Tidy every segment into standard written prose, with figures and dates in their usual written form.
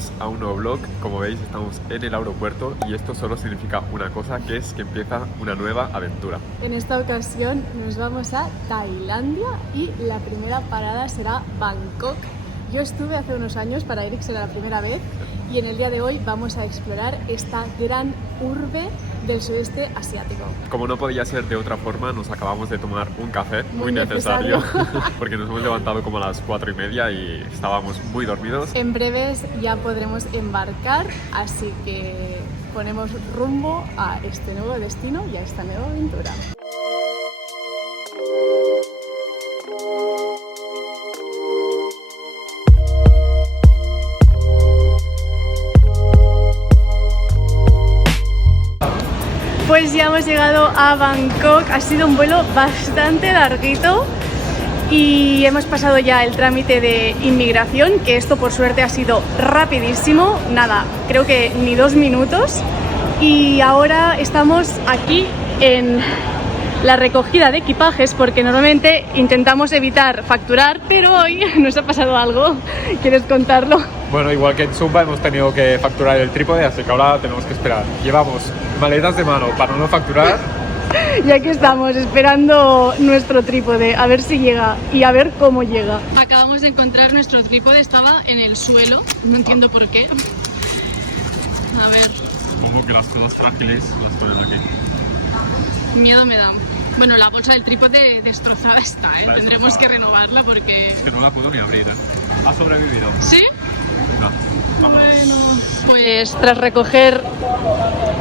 bienvenidos a un nuevo vlog. Como veis, estamos en el aeropuerto y esto solo significa una cosa, que es que empieza una nueva aventura. En esta ocasión nos vamos a Tailandia y la primera parada será Bangkok. Yo estuve hace unos años, para Eric será la primera vez, y en el día de hoy vamos a explorar esta gran urbe del sudeste asiático. Como no podía ser de otra forma, nos acabamos de tomar un café, muy necesario. Porque nos hemos levantado como a las 4:30 y estábamos muy dormidos. En breves ya podremos embarcar, así que ponemos rumbo a este nuevo destino y a esta nueva aventura. Pues ya hemos llegado a Bangkok, ha sido un vuelo bastante larguito y hemos pasado ya el trámite de inmigración, que esto por suerte ha sido rapidísimo, nada, creo que ni 2 minutos, y ahora estamos aquí en la recogida de equipajes porque normalmente intentamos evitar facturar, pero hoy nos ha pasado algo. ¿Quieres contarlo? Bueno, igual que en Zumba hemos tenido que facturar el trípode, así que ahora tenemos que esperar. Llevamos maletas de mano para no facturar. Ya que estamos esperando nuestro trípode, a ver si llega y a ver cómo llega. Acabamos de encontrar nuestro trípode, estaba en el suelo, no entiendo por qué. A ver. Supongo que las cosas frágiles las ponen aquí. Miedo me da. Bueno, la bolsa del trípode destrozada está, ¿eh? Tendremos que renovarla porque... Es que no la puedo ni abrir. Ha sobrevivido. ¿Sí? Venga, vámonos. Bueno, pues tras recoger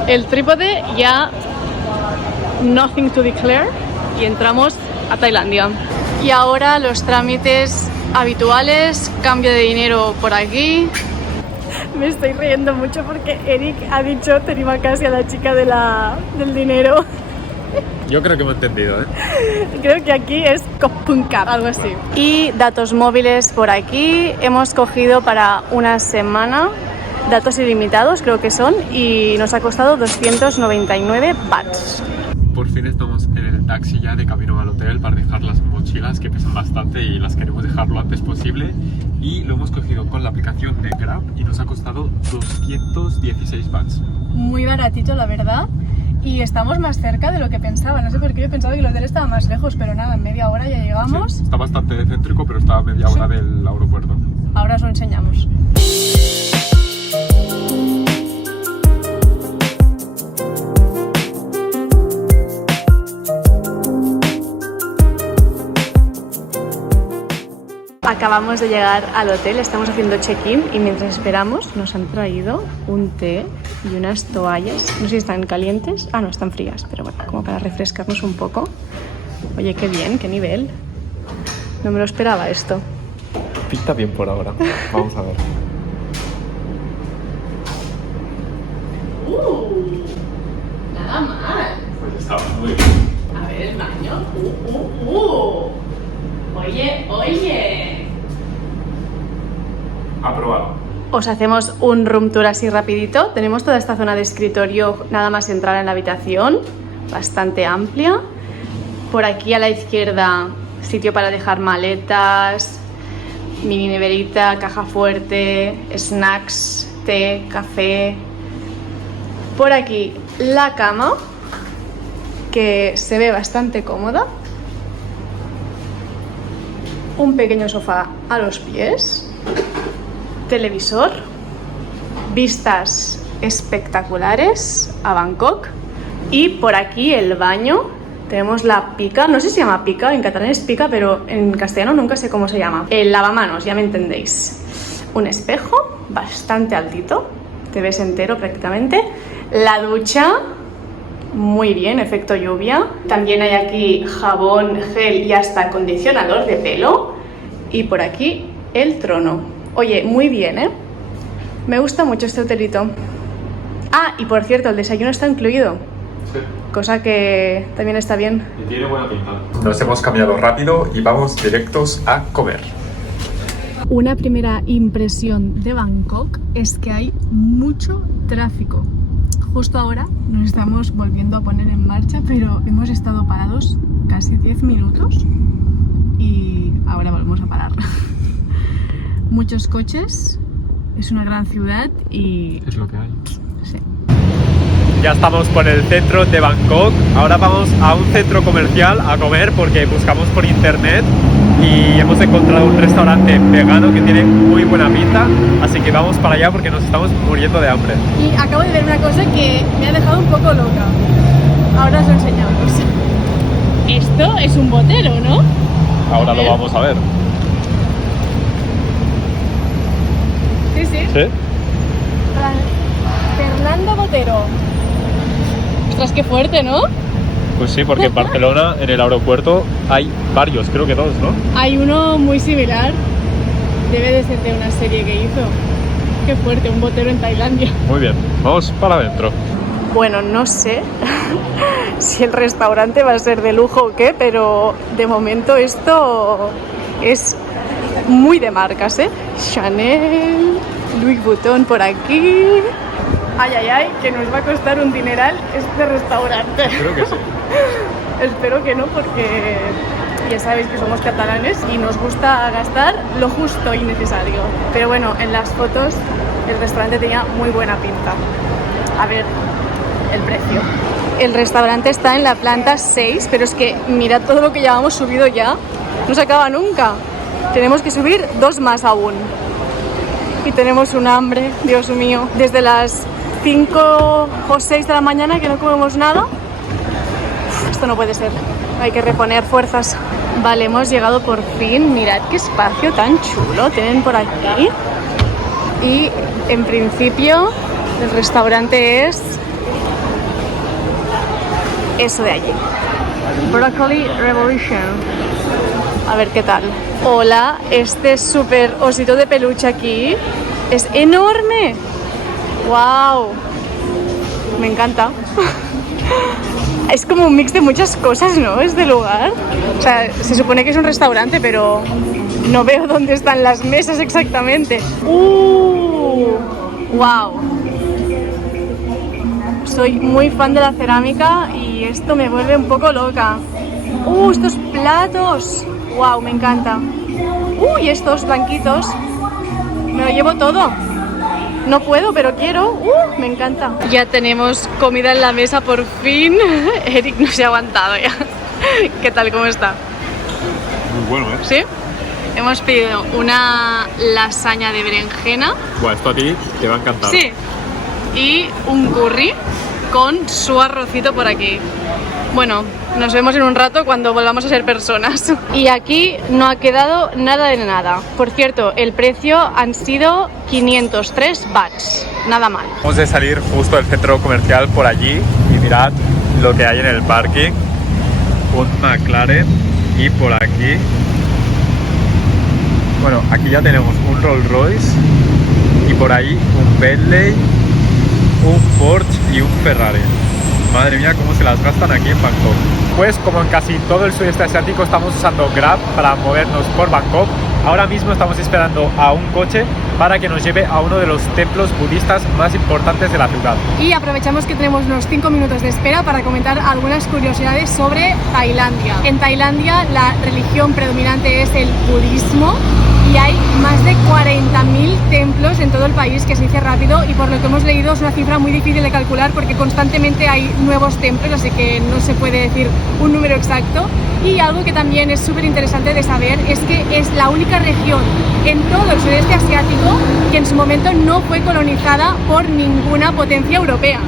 el trípode ya nothing to declare y entramos a Tailandia. Y ahora los trámites habituales, cambio de dinero por aquí. Me estoy riendo mucho porque Eric ha dicho Terimakasi a la chica del dinero. Yo creo que me he entendido, ¿eh? Creo que aquí es Kopunka, algo así. Y datos móviles por aquí. Hemos cogido para una semana datos ilimitados, creo que son, y nos ha costado 299 bahts. Por fin estamos en el taxi ya de camino al hotel para dejar las mochilas que pesan bastante y las queremos dejar lo antes posible. Y lo hemos cogido con la aplicación de Grab y nos ha costado 216 bahts. Muy baratito, la verdad. Y estamos más cerca de lo que pensaba. No sé por qué yo pensaba que el hotel estaba más lejos, pero nada, en media hora ya llegamos. Sí, está bastante céntrico, pero está a media hora del aeropuerto. Ahora os lo enseñamos. Acabamos de llegar al hotel, estamos haciendo check-in y mientras esperamos nos han traído un té y unas toallas. No sé si están calientes, no, están frías, pero bueno, como para refrescarnos un poco. Oye, qué bien, qué nivel. No me lo esperaba esto. Pinta bien por ahora, vamos a ver. Nada mal. Pues está muy bien. A ver el baño. Oye. Aprobado. Os hacemos un room tour así rapidito. Tenemos toda esta zona de escritorio nada más entrar en la habitación, bastante amplia. Por aquí a la izquierda, sitio para dejar maletas, mini neverita, caja fuerte, snacks, té, café. Por aquí la cama, que se ve bastante cómoda. Un pequeño sofá a los pies, televisor, vistas espectaculares a Bangkok y por aquí el baño. Tenemos la pica, no sé si se llama pica, en catalán es pica, pero en castellano nunca sé cómo se llama. El lavamanos, ya me entendéis. Un espejo bastante altito, te ves entero prácticamente. La ducha, muy bien, efecto lluvia. También hay aquí jabón, gel y hasta acondicionador de pelo. Y por aquí el trono. Oye, muy bien, ¿eh? Me gusta mucho este hotelito. Y por cierto, el desayuno está incluido. Sí. Cosa que también está bien. Y tiene buena pinta. Nos hemos cambiado rápido y vamos directos a comer. Una primera impresión de Bangkok es que hay mucho tráfico. Justo ahora nos estamos volviendo a poner en marcha, pero hemos estado parados casi 10 minutos y ahora volvemos a parar. Muchos coches, es una gran ciudad y... Es lo que hay. Sí. Ya estamos por el centro de Bangkok. Ahora vamos a un centro comercial a comer porque buscamos por internet y hemos encontrado un restaurante vegano que tiene muy buena pinta. Así que vamos para allá porque nos estamos muriendo de hambre. Y acabo de ver una cosa que me ha dejado un poco loca. Ahora os lo enseñamos. Esto es un botero, ¿no? Ahora lo vamos a ver. Sí, sí. ¿Sí? Fernando Botero. Ostras, qué fuerte, ¿no? Pues sí, porque en Barcelona, en el aeropuerto, hay varios, creo que dos, ¿no? Hay uno muy similar. Debe de ser de una serie que hizo. Qué fuerte, un botero en Tailandia. Muy bien, vamos para adentro. Bueno, no sé si el restaurante va a ser de lujo o qué, pero de momento esto es muy de marcas, ¿eh? Chanel, Louis Vuitton por aquí. Ay, ay, ay, que nos va a costar un dineral este restaurante. Creo que sí. Espero que no, porque ya sabéis que somos catalanes y nos gusta gastar lo justo y necesario. Pero bueno, en las fotos el restaurante tenía muy buena pinta. A ver el precio. El restaurante está en la planta 6, pero es que mirad todo lo que llevamos subido ya. No se acaba nunca. Tenemos que subir 2 más aún. Y tenemos un hambre, Dios mío. Desde las 5 o 6 de la mañana que no comemos nada. Esto no puede ser. Hay que reponer fuerzas. Vale, hemos llegado por fin. Mirad qué espacio tan chulo tienen por aquí. Y en principio el restaurante es eso de allí. Broccoli Revolution. A ver qué tal. Hola, este súper osito de peluche aquí es enorme. ¡Wow! Me encanta. Es como un mix de muchas cosas, ¿no? Este lugar. O sea, se supone que es un restaurante, pero no veo dónde están las mesas exactamente. ¡Wow! Soy muy fan de la cerámica y esto me vuelve un poco loca. ¡Estos platos! ¡Wow! Me encanta. Y estos blanquitos. Me lo llevo todo. No puedo, pero quiero. Me encanta. Ya tenemos comida en la mesa por fin. Eric no se ha aguantado ya. ¿Qué tal? ¿Cómo está? Muy bueno, ¿eh? ¿Sí? Hemos pedido una lasaña de berenjena. Bueno, esto a ti te va a encantar. Sí. Y un curry con su arrocito por aquí. Bueno, nos vemos en un rato cuando volvamos a ser personas. Y aquí no ha quedado nada de nada. Por cierto, el precio han sido 503 bahts. Nada mal. Vamos a salir justo del centro comercial por allí y mirad lo que hay en el parking. Un McLaren y por aquí... Bueno, aquí ya tenemos un Rolls Royce y por ahí un Bentley, un Porsche y un Ferrari. Madre mía, cómo se las gastan aquí en Bangkok. Pues como en casi todo el sudeste asiático estamos usando Grab para movernos por Bangkok. Ahora mismo estamos esperando a un coche para que nos lleve a uno de los templos budistas más importantes de la ciudad. Y aprovechamos que tenemos unos 5 minutos de espera para comentar algunas curiosidades sobre Tailandia. En Tailandia la religión predominante es el budismo y hay más de 40.000 templos en todo el país, que se dice rápido, y por lo que hemos leído es una cifra muy difícil de calcular porque constantemente hay nuevos templos, así que no se puede decir un número exacto. Y algo que también es súper interesante de saber es que es la única región en todo el sudeste asiático que en su momento no fue colonizada por ninguna potencia europea.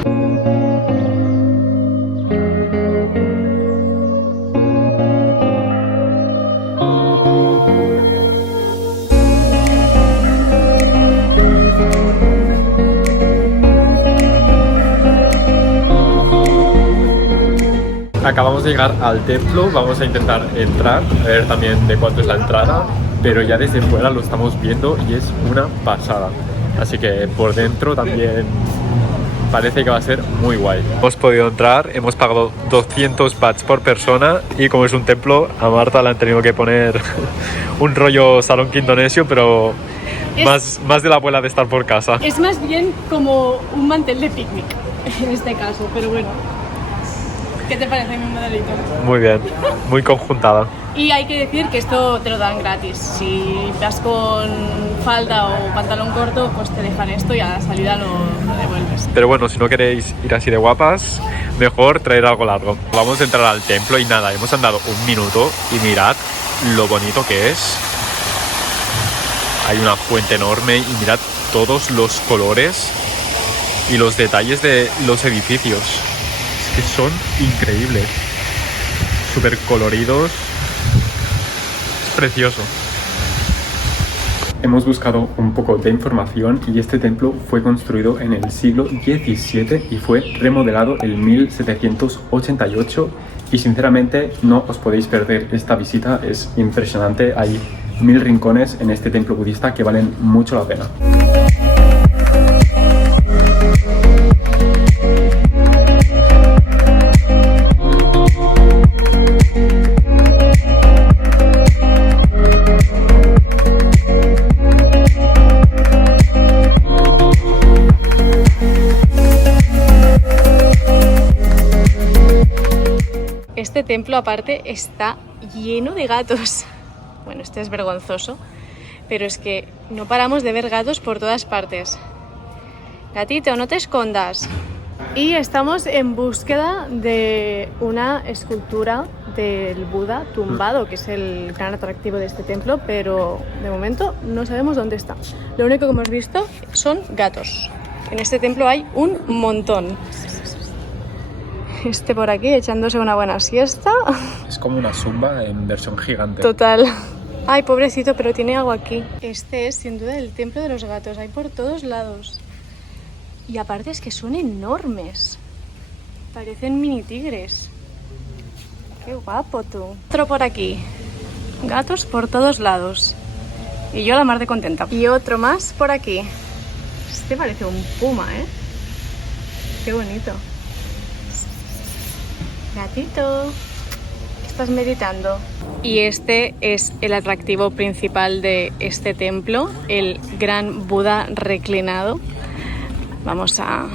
Acabamos de llegar al templo, vamos a intentar entrar, a ver también de cuánto es la entrada, pero ya desde fuera lo estamos viendo y es una pasada. Así que por dentro también parece que va a ser muy guay. Hemos podido entrar, hemos pagado 200 bahts por persona y como es un templo, a Marta le han tenido que poner un rollo salón indonesio, pero más de la abuela de estar por casa. Es más bien como un mantel de picnic en este caso, pero bueno. ¿Qué te parece mi modelito? Muy bien, muy conjuntada. Y hay que decir que esto te lo dan gratis. Si vas con falda o pantalón corto, pues te dejan esto y a la salida lo devuelves. Pero bueno, si no queréis ir así de guapas, mejor traer algo largo. Vamos a entrar al templo y nada, hemos andado un minuto y mirad lo bonito que es. Hay una fuente enorme y mirad todos los colores y los detalles de los edificios. Es que son increíbles. Súper coloridos. Es precioso. Hemos buscado un poco de información y este templo fue construido en el siglo XVII y fue remodelado en 1788 y sinceramente no os podéis perder esta visita, es impresionante, hay 1000 rincones en este templo budista que valen mucho la pena. Este templo aparte está lleno de gatos. Bueno, este es vergonzoso, pero es que no paramos de ver gatos por todas partes. Gatito, no te escondas. Y estamos en búsqueda de una escultura del Buda tumbado, que es el gran atractivo de este templo, pero de momento no sabemos dónde está. Lo único que hemos visto son gatos. En este templo hay un montón. Este por aquí echándose una buena siesta. Es como una zumba en versión gigante. Total. Ay, pobrecito, pero tiene algo aquí. Este es sin duda el templo de los gatos. Hay por todos lados. Y aparte es que son enormes. Parecen mini tigres. Qué guapo tú. Otro por aquí. Gatos por todos lados. Y yo la mar de contenta. Y otro más por aquí. Este parece un puma, ¿eh? Qué bonito. Gatito, estás meditando. Y este es el atractivo principal de este templo, el gran Buda reclinado. Vamos a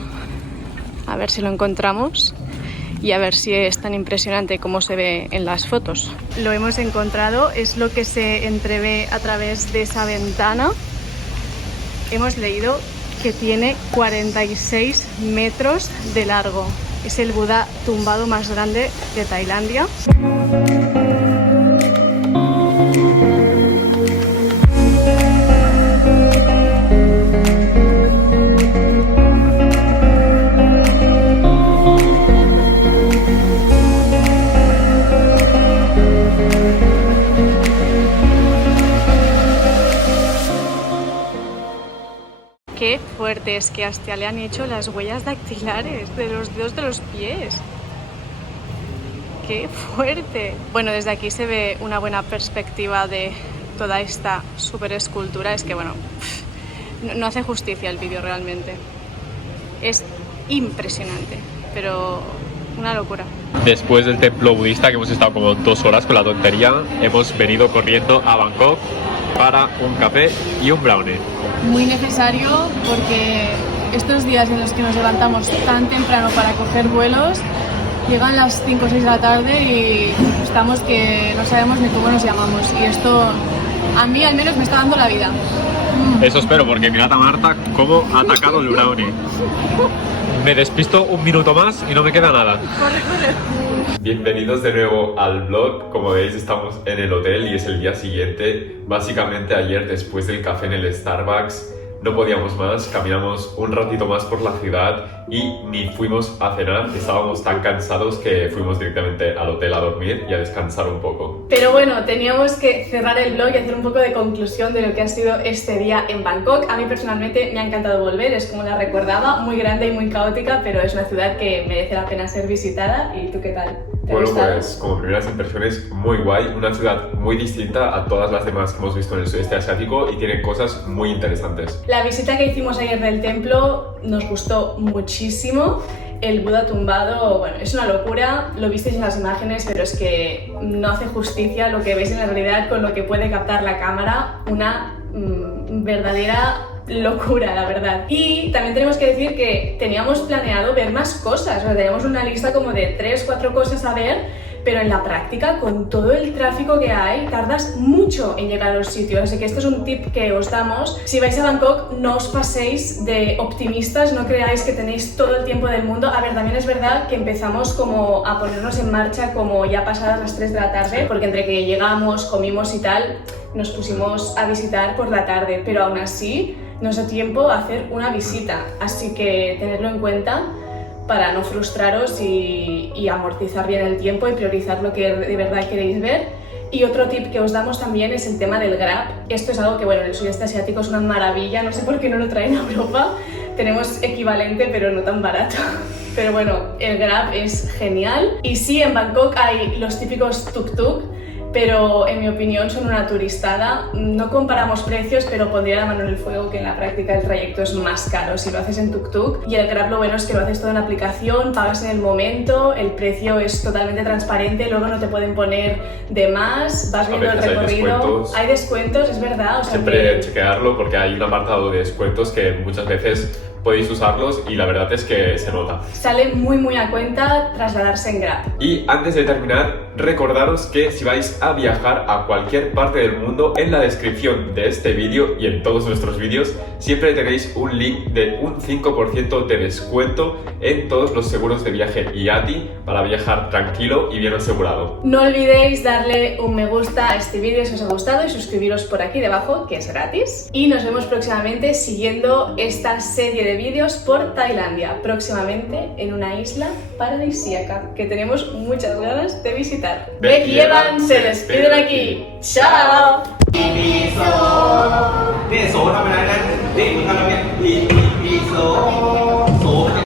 ver si lo encontramos y a ver si es tan impresionante como se ve en las fotos. Lo hemos encontrado, es lo que se entrevé a través de esa ventana. Hemos leído que tiene 46 metros de largo. Es el Buda tumbado más grande de Tailandia. Qué fuerte, es que hasta le han hecho las huellas dactilares de los dedos de los pies. ¡Qué fuerte! Bueno, desde aquí se ve una buena perspectiva de toda esta súper escultura. Es que, bueno, no hace justicia el vídeo realmente. Es impresionante, pero una locura. Después del templo budista, que hemos estado como 2 horas con la tontería, hemos venido corriendo a Bangkok para un café y un brownie. Muy necesario porque estos días en los que nos levantamos tan temprano para coger vuelos, llegan las 5 o 6 de la tarde y estamos que no sabemos ni cómo nos llamamos. Y esto a mí al menos me está dando la vida. Eso espero, porque mirad a Marta cómo ha atacado el brownie. Me despisto un minuto más y no me queda nada. Corre, corre. Bienvenidos de nuevo al vlog. Como veis, estamos en el hotel y es el día siguiente. Básicamente ayer, después del café en el Starbucks, no podíamos más, caminamos un ratito más por la ciudad y ni fuimos a cenar. Estábamos tan cansados que fuimos directamente al hotel a dormir y a descansar un poco. Pero bueno, teníamos que cerrar el vlog y hacer un poco de conclusión de lo que ha sido este día en Bangkok. A mí personalmente me ha encantado volver, es como la recordaba, muy grande y muy caótica, pero es una ciudad que merece la pena ser visitada. ¿Y tú qué tal? Bueno, pues como primeras impresiones, muy guay, una ciudad muy distinta a todas las demás que hemos visto en el sudeste asiático y tiene cosas muy interesantes. La visita que hicimos ayer del templo nos gustó muchísimo. El Buda tumbado, bueno, es una locura, lo visteis en las imágenes, pero es que no hace justicia lo que veis en la realidad con lo que puede captar la cámara, una verdadera locura, la verdad. Y también tenemos que decir que teníamos planeado ver más cosas, o sea, teníamos una lista como de 3-4 cosas a ver, pero en la práctica, con todo el tráfico que hay, tardas mucho en llegar a los sitios. Así que este es un tip que os damos. Si vais a Bangkok, no os paséis de optimistas, no creáis que tenéis todo el tiempo del mundo. A ver, también es verdad que empezamos como a ponernos en marcha como ya pasadas las 3 de la tarde, porque entre que llegamos, comimos y tal, nos pusimos a visitar por la tarde, pero aún así nos da tiempo a hacer una visita. Así que tenedlo en cuenta para no frustraros y amortizar bien el tiempo y priorizar lo que de verdad queréis ver. Y otro tip que os damos también es el tema del Grab. Esto es algo que, bueno, en el sudeste asiático es una maravilla, no sé por qué no lo traen a Europa. Tenemos equivalente, pero no tan barato. Pero bueno, el Grab es genial. Y sí, en Bangkok hay los típicos tuk-tuk, pero en mi opinión son una turistada. No comparamos precios, pero pondría la mano en el fuego que en la práctica el trayecto es más caro si lo haces en tuk-tuk. Y el Grab lo bueno es que lo haces todo en la aplicación, pagas en el momento, el precio es totalmente transparente, luego no te pueden poner de más, vas viendo el recorrido. Hay descuentos, es verdad. O sea, siempre chequearlo porque hay un apartado de descuentos que muchas veces podéis usarlos y la verdad es que se nota. Sale muy a cuenta trasladarse en Grab. Y antes de terminar, recordaros que si vais a viajar a cualquier parte del mundo, en la descripción de este vídeo y en todos nuestros vídeos siempre tenéis un link de un 5% de descuento en todos los seguros de viaje IATI para viajar tranquilo y bien asegurado. No olvidéis darle un me gusta a este vídeo si os ha gustado y suscribiros por aquí debajo, que es gratis. Y nos vemos próximamente siguiendo esta serie de vídeos por Tailandia, próximamente en una isla paradisíaca que tenemos muchas ganas de visitar. Becky Evans se despide de aquí. ¡Chao! นี่โสทำอะไรนะนี่มึงทำอะไรเนี่ยอีโส